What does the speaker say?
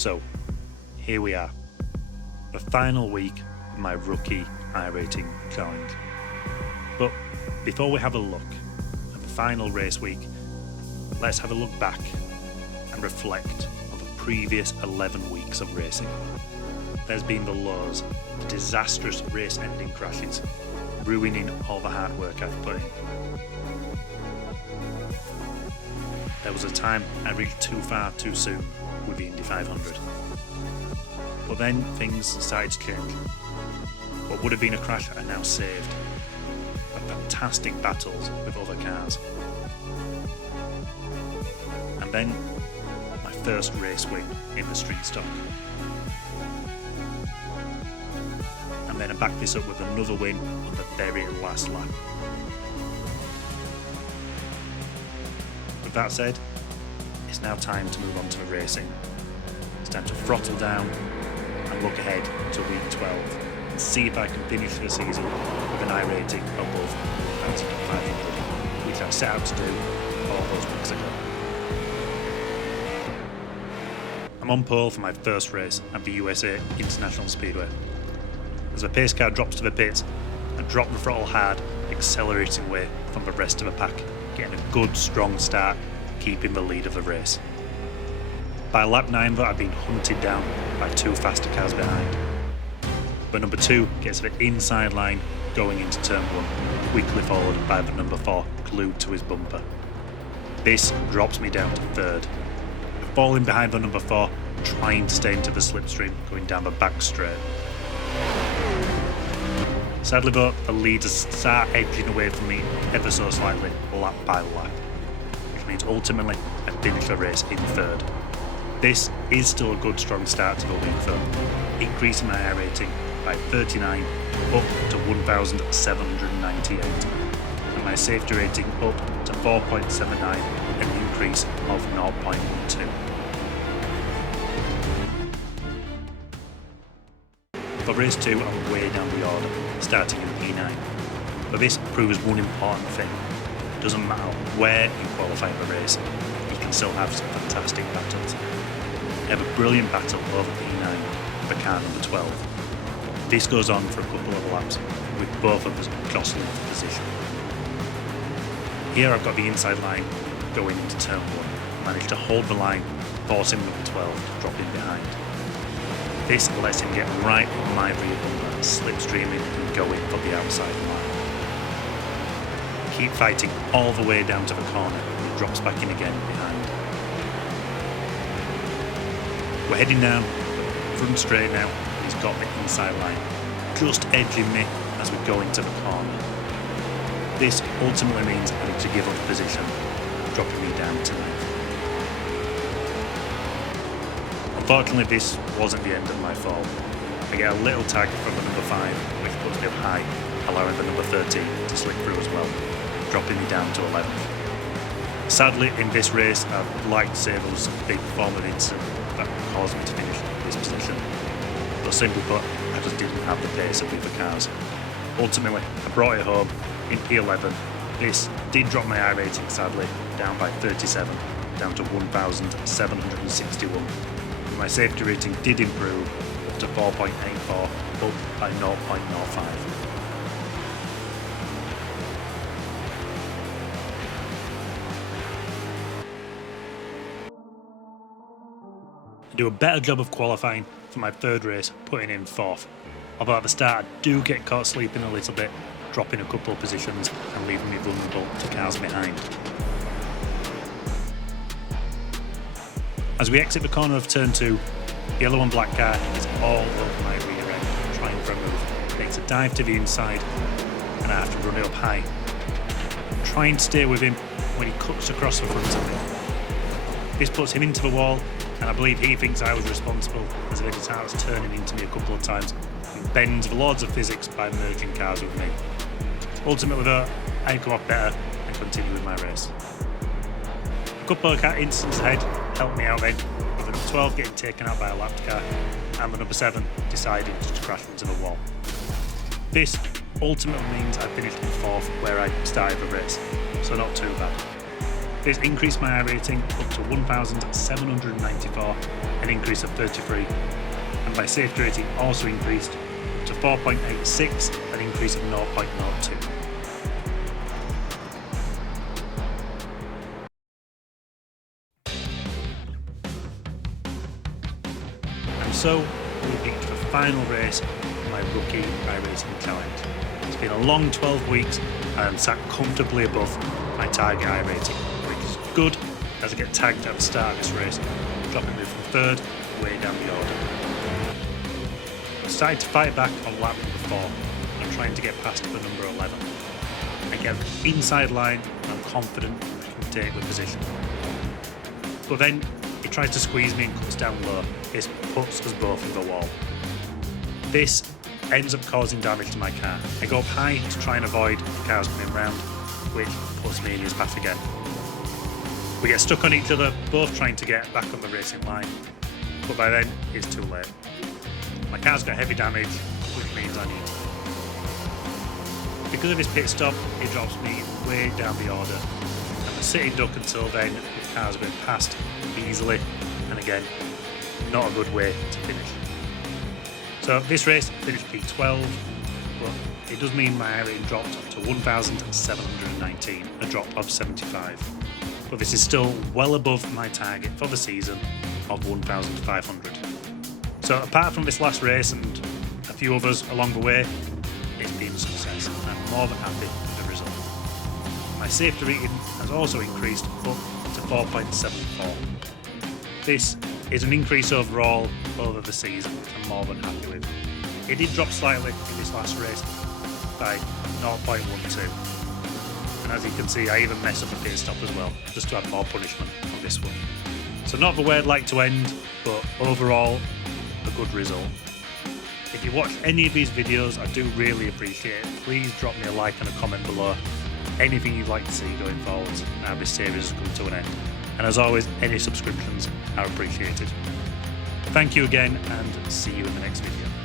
So, here we are, the final week of my rookie irating challenge. But before we have a look at the final race week, let's have a look back and reflect on the previous 11 weeks of racing. There's been the lows, the disastrous race-ending crashes, ruining all the hard work I've put in. There was a time I reached too far too soon with the Indy 500. But then things started to change. What would have been a crash are now saved. And fantastic battles with other cars. And then my first race win in the street stock. And then I backed this up with another win on the very last lap. With that said, it's now time to move on to the racing. It's time to throttle down and look ahead to week 12 and see if I can finish the season with an irating above 1,500, which I set out to do all those weeks ago. I'm on pole for my first race at the USA International Speedway. As the pace car drops to the pits, I drop the throttle hard, accelerating away from the rest of the pack, getting a good strong start, keeping the lead of the race. By lap 9 though, I've been hunted down by two faster cars behind. But number 2 gets the inside line going into turn 1, quickly followed by the number 4 glued to his bumper. This drops me down to 3rd. Falling behind the number 4, trying to stay into the slipstream going down the back straight. Sadly though, the leaders start edging away from me ever so slightly, lap by lap, which means ultimately I finish the race in 3rd. This is still a good strong start to the week though, increasing my irating by 39 up to 1,798, and my safety rating up to 4.79, an increase of 0.12. For race 2, I'm way down the order, starting in P9. But this proves one important thing. It doesn't matter where you qualify the race, you can still have some fantastic battles. I have a brilliant battle over P9 for car number 12. This goes on for a couple of laps, with both of us jostling for position. Here I've got the inside line going into turn 1, managed to hold the line, forcing number 12 to drop in behind. This lets him get right on my rear bumper, slipstreaming and going for the outside line. Keep fighting all the way down to the corner and he drops back in again behind. We're heading down front straight now and he's got the inside line, just edging me as we go into the corner. This ultimately means I need to give up position, dropping me down to 9th. Unfortunately, this wasn't the end of my fall. I get a little tag from the number 5, which puts me up high, allowing the number 13 to slip through as well, dropping me down to 11th. Sadly, in this race, I'd like to say there was a big form of incident that caused me to finish this position. But simply put, I just didn't have the pace of the other cars. Ultimately, I brought it home in P11. This did drop my irating sadly, down by 37, down to 1,761. My safety rating did improve up to 4.84, up by 0.05. I do a better job of qualifying for my 3rd race, putting in 4th. Although at the start I do get caught sleeping a little bit, dropping a couple of positions and leaving me vulnerable to cars behind. As we exit the corner of turn 2, the yellow and black car is all over my rear end, trying for a move. Makes a dive to the inside, and I have to run it up high. I'm trying to stay with him when he cuts across the front of me. This puts him into the wall, and I believe he thinks I was responsible, as he starts turning into me a couple of times and bends the laws of physics by merging cars with me. Ultimately though, I come off better and continue with my race. A couple of car incidents ahead helped me out then, with the number 12 getting taken out by a lapped car and the number 7 deciding to crash into the wall. This ultimately means I finished in 4th where I started the race, so not too bad. This increased my irating up to 1,794, an increase of 33, and my safety rating also increased to 4.86, an increase of 0.02. And so we reached the final race of my rookie iracing challenge. It's been a long 12 weeks and I'm sat comfortably above my target irating, which is good as I get tagged at the start of this race, dropping me from third way down the order. I decided to fight back on lap number 4 and trying to get past for number 11. I get inside line and I'm confident I can take the position. But then he tries to squeeze me and cuts down low. This puts us both in the wall. This ends up causing damage to my car. I go up high to try and avoid the cars coming round, which puts me in his path again. We get stuck on each other, both trying to get back on the racing line, but by then it's too late. My car's got heavy damage, which means I need to. Because of his pit stop, it drops me way down the order. I'm a sitting duck until then, with cars going past easily, and again, not a good way to finish. So this race finished P12, but it does mean my rating dropped to 1,719, a drop of 75. But this is still well above my target for the season of 1,500. So apart from this last race and a few others along the way, it's been a success. I'm more than happy with the result. My safety rating has also increased up to 4.74. This is an increase overall over the season, which I'm more than happy with. It did drop slightly in this last race by 0.12. And as you can see, I even messed up a pit stop as well, just to have more punishment on this one. So not the way I'd like to end, but overall, a good result. If you watch any of these videos, I do really appreciate it. Please drop me a like and a comment below. Anything you'd like to see going forwards now this series has come to an end. And as always, any subscriptions are appreciated. Thank you again and see you in the next video.